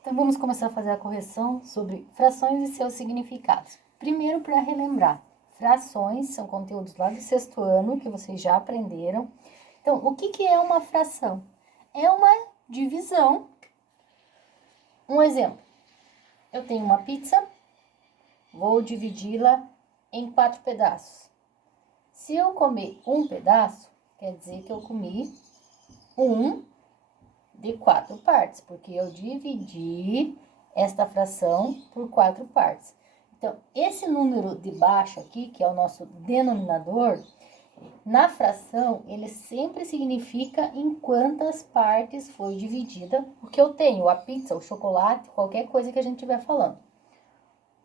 Então, vamos começar a fazer a correção sobre frações e seus significados. Primeiro, para relembrar, frações são conteúdos lá do sexto ano, que vocês já aprenderam. Então, o que é uma fração? É uma divisão. Um exemplo, eu tenho uma pizza, vou dividi-la em 4 pedaços. Se eu comer um pedaço, quer dizer que eu comi um de 4 partes, porque eu dividi esta fração por 4 partes. Então, esse número de baixo aqui, que é o nosso denominador, na fração, ele sempre significa em quantas partes foi dividida o que eu tenho, a pizza, o chocolate, qualquer coisa que a gente estiver falando.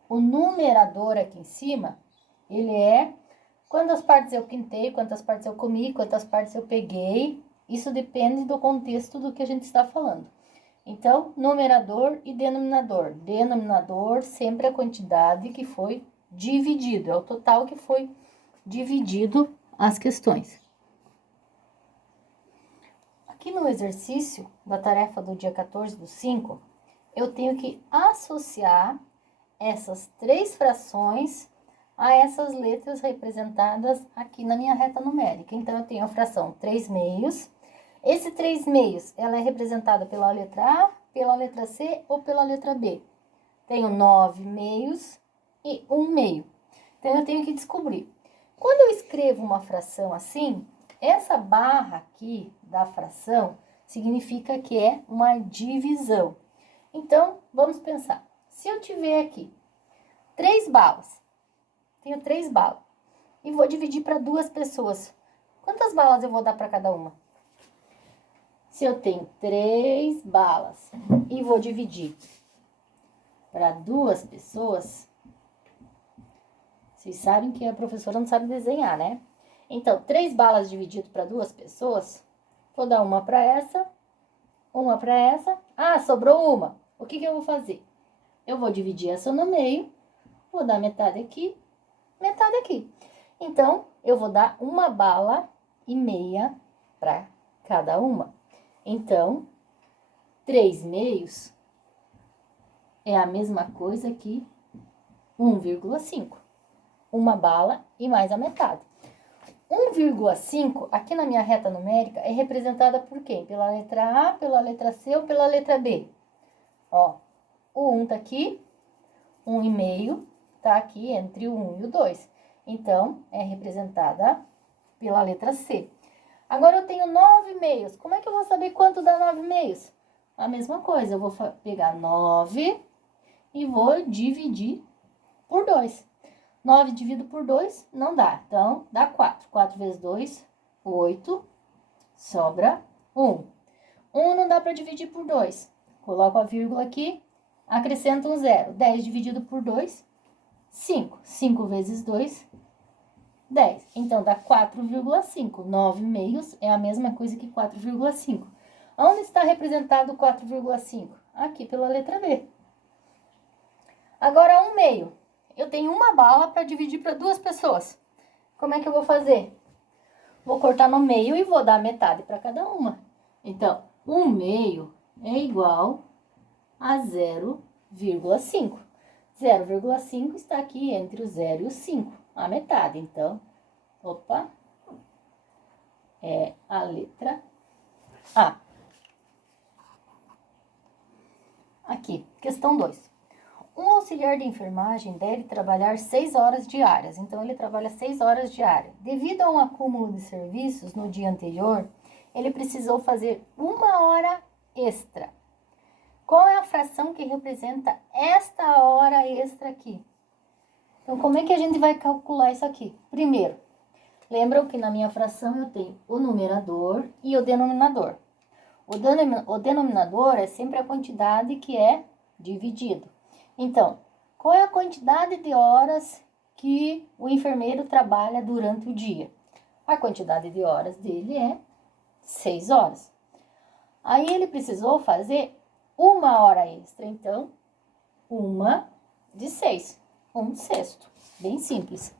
O numerador aqui em cima, ele é quantas partes eu pintei, quantas partes eu comi, quantas partes eu peguei. Isso depende do contexto do que a gente está falando. Então, numerador e denominador. Denominador sempre a quantidade que foi dividido, é o total que foi dividido as questões. Aqui no exercício da tarefa do dia 14/5, eu tenho que associar essas 3 frações a essas letras representadas aqui na minha reta numérica. Então, eu tenho a fração 3/2. Esse 3/2, ela é representada pela letra A, pela letra C ou pela letra B. Tenho 9/2 e 1/2. Então, eu tenho que descobrir. Quando eu escrevo uma fração assim, essa barra aqui da fração significa que é uma divisão. Então, vamos pensar. Se eu tiver aqui 3 balas, tenho 3 balas, e vou dividir para 2 pessoas, quantas balas eu vou dar para cada uma? Se eu tenho 3 balas e vou dividir para 2 pessoas, vocês sabem que a professora não sabe desenhar, né? Então, 3 balas dividido para 2 pessoas, vou dar uma para essa, uma para essa. Ah, sobrou uma. O que eu vou fazer? Eu vou dividir essa no meio, vou dar metade aqui, metade aqui. Então, eu vou dar 1,5 bala para cada uma. Então, 3/2 é a mesma coisa que 1,5. 1 bala e mais a metade. 1,5, aqui na minha reta numérica, é representada por quem? Pela letra A, pela letra C ou pela letra B? Ó, o 1 tá aqui, 1,5 tá aqui entre o 1 e o 2. Então, é representada pela letra C. Agora, eu tenho 9/2. Como é que eu vou saber quanto dá 9/2? A mesma coisa, eu vou pegar 9 e vou dividir por 2. 9 dividido por 2 não dá, então dá 4. 4 vezes 2, 8, sobra 1. 1 não dá para dividir por 2. Coloco a vírgula aqui, acrescento um 0. 10 dividido por 2, 5. 5 vezes 2, 10. Então, dá 4,5. 9/2 é a mesma coisa que 4,5. Onde está representado o 4,5? Aqui pela letra B. Agora, 1/2. Eu tenho 1 bala para dividir para 2 pessoas. Como é que eu vou fazer? Vou cortar no meio e vou dar metade para cada uma. Então, 1/2 é igual a 0,5. 0,5 está aqui entre o 0 e o 5, a metade. Então, opa, é a letra A. Aqui, questão 2. Um auxiliar de enfermagem deve trabalhar 6 horas diárias. Então, ele trabalha 6 horas diárias. Devido a um acúmulo de serviços no dia anterior, ele precisou fazer 1 hora extra. Qual é a fração que representa esta hora extra aqui? Então, como é que a gente vai calcular isso aqui? Primeiro, lembram que na minha fração eu tenho o numerador e o denominador. O denominador é sempre a quantidade que é dividido. Então, qual é a quantidade de horas que o enfermeiro trabalha durante o dia? A quantidade de horas dele é 6 horas. Aí, ele precisou fazer 1 hora extra. Então, 1 de 6. 1/6. Bem simples.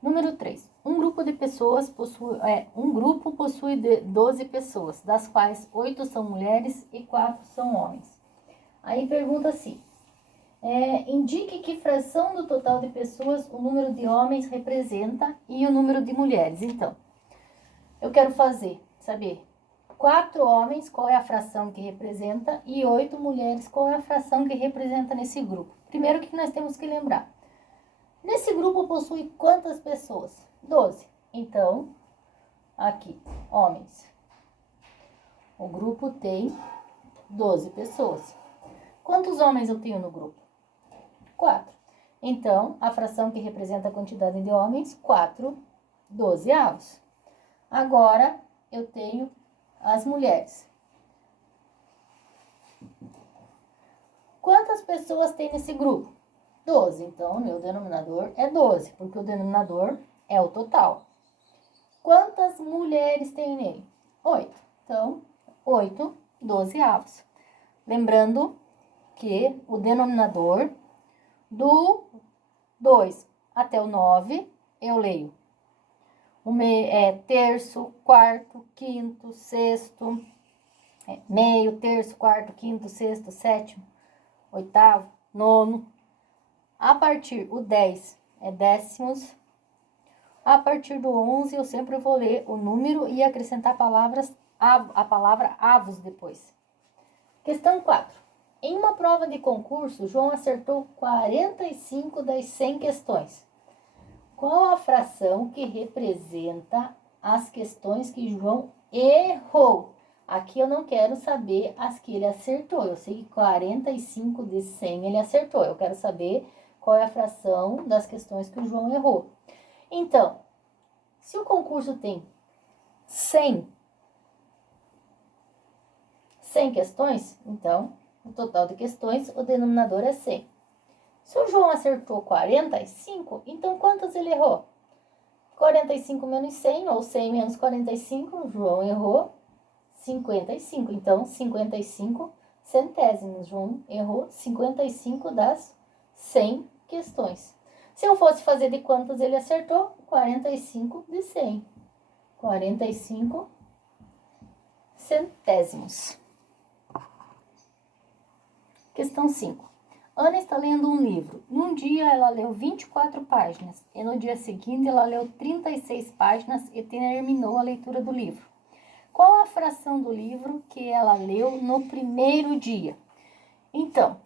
Número 3. um grupo de pessoas possui, um grupo possui 12 pessoas, das quais 8 são mulheres e 4 são homens. Aí pergunta assim, indique que fração do total de pessoas o número de homens representa e o número de mulheres. Então, eu quero saber 4 homens, qual é a fração que representa, e 8 mulheres, qual é a fração que representa nesse grupo. Primeiro, o que nós temos que lembrar? Nesse grupo possui quantas pessoas? 12. Então, aqui, homens. O grupo tem 12 pessoas. Quantos homens eu tenho no grupo? 4. Então, a fração que representa a quantidade de homens, 4 dozeavos. Agora, eu tenho as mulheres. Quantas pessoas tem nesse grupo? 12. Então, o meu denominador é 12, porque o denominador é o total. Quantas mulheres tem nele? 8. Então, 8 dozeavos. Lembrando que o denominador do 2 até o 9, eu leio terço, quarto, quinto, sexto, meio, terço, quarto, quinto, sexto, sétimo, oitavo, nono. A partir o 10 é décimos. A partir do 11 eu sempre vou ler o número e acrescentar a palavra avos depois. Questão 4. Em uma prova de concurso, João acertou 45 das 100 questões. Qual a fração que representa as questões que João errou? Aqui eu não quero saber as que ele acertou. Eu sei que 45 de 100 ele acertou. Eu quero saber qual é a fração das questões que o João errou. Então, se o concurso tem 100 questões, então, o total de questões, o denominador é 100. Se o João acertou 45, então quantas ele errou? 45 menos 100, ou 100 menos 45, o João errou 55. Então, 55 centésimos. João errou 55 das 100 questões. Se eu fosse fazer de quantas ele acertou, 45 de 100. 45 centésimos. Questão 5. Ana está lendo um livro. Num dia ela leu 24 páginas e no dia seguinte ela leu 36 páginas e terminou a leitura do livro. Qual a fração do livro que ela leu no primeiro dia? Então,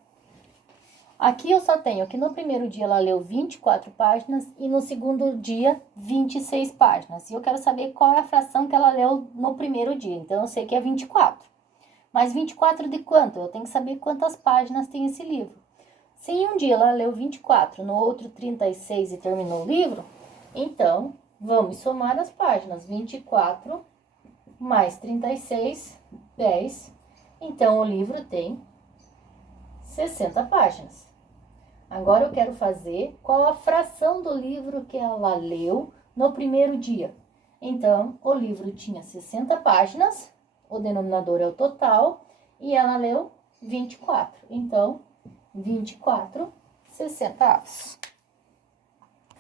aqui eu só tenho que no primeiro dia ela leu 24 páginas e no segundo dia 26 páginas. E eu quero saber qual é a fração que ela leu no primeiro dia. Então, eu sei que é 24. Mas 24 de quanto? Eu tenho que saber quantas páginas tem esse livro. Se em um dia ela leu 24, no outro 36 e terminou o livro, então, vamos somar as páginas. 24 mais 36, 10. Então, o livro tem 60 páginas. Agora, eu quero fazer qual a fração do livro que ela leu no primeiro dia. Então, o livro tinha 60 páginas, o denominador é o total, e ela leu 24. Então, 24 60avos.